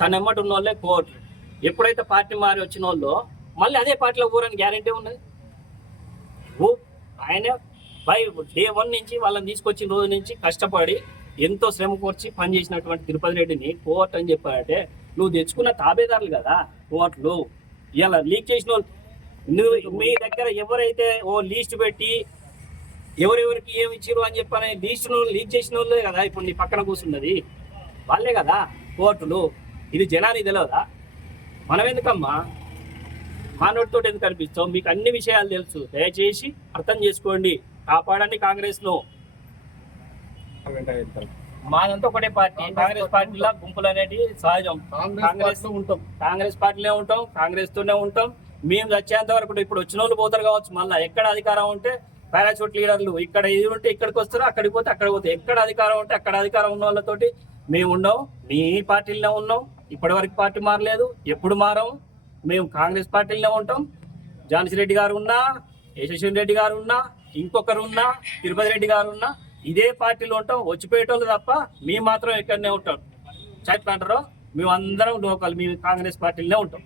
తన ఎమ్మటి ఉన్న వాళ్ళే కోర్టు. ఎప్పుడైతే పార్టీ మారి వచ్చిన వాళ్ళు మళ్ళీ అదే పార్టీలో ఊరని గ్యారంటీ ఉన్నది? ఓ ఆయన బై డే వన్ నుంచి వాళ్ళని తీసుకొచ్చిన రోజు నుంచి కష్టపడి ఎంతో శ్రమ కూర్చి పనిచేసినటువంటి తిరుపతి రెడ్డిని కోర్టు అని చెప్పాడంటే నువ్వు తెచ్చుకున్న తాబేదారులు కదా కోర్టులు. ఇలా లీక్ చేసిన వాళ్ళు. నువ్వు మీ దగ్గర ఎవరైతే ఓ లీస్ట్ పెట్టి ఎవరెవరికి ఏమి ఇచ్చిరు అని చెప్పని లీస్ట్ లీక్ చేసిన వాళ్ళే కదా ఇప్పుడు నీ పక్కన కూర్చున్నది వాళ్ళే కదా కోర్టులు. ఇది జనానికి తెలియదా మనం ఎందుకమ్మా మానవుడితో ఎందుకు కనిపిస్తాం మీకు అన్ని విషయాలు తెలుసు. దయచేసి అర్థం చేసుకోండి. కాపాడండి కాంగ్రెస్ను మాదంతా ఒకటే పార్టీ. కాంగ్రెస్ పార్టీలో గుంపులు అనేది సహజం. కాంగ్రెస్ ఉంటాం కాంగ్రెస్ పార్టీలో ఉంటాం. కాంగ్రెస్ తోనే ఉంటాం. మేము వచ్చేంత వరకు ఇప్పుడు వచ్చిన వాళ్ళు పోతారు కావచ్చు. మళ్ళీ ఎక్కడ అధికారం ఉంటే పారాచూట్ లీడర్లు ఇక్కడ ఇది ఉంటే ఇక్కడికి వస్తారు అక్కడికి పోతే అక్కడికి పోతే. ఎక్కడ అధికారం ఉంటే అక్కడ అధికారం ఉన్న వాళ్ళతోటి మేము ఉండవు మీ పార్టీలోనే ఉన్నాం. ఇప్పటి వరకు పార్టీ మారలేదు ఎప్పుడు మారం? మేము కాంగ్రెస్ పార్టీలోనే ఉంటాం. జాన్సీ రెడ్డి గారు ఉన్నా యశస్విని రెడ్డి గారు ఉన్నా ఇంకొకరు ఉన్నా తిరుపతి రెడ్డి గారు ఉన్నా ఇదే పార్టీలో ఉంటాం. వచ్చిపోయేటోళ్ళు తప్ప మేము మాత్రం ఇక్కడనే ఉంటాం. చెట్లు అంటారు మేము అందరం లోకల్ మేము కాంగ్రెస్ పార్టీలోనే ఉంటాం.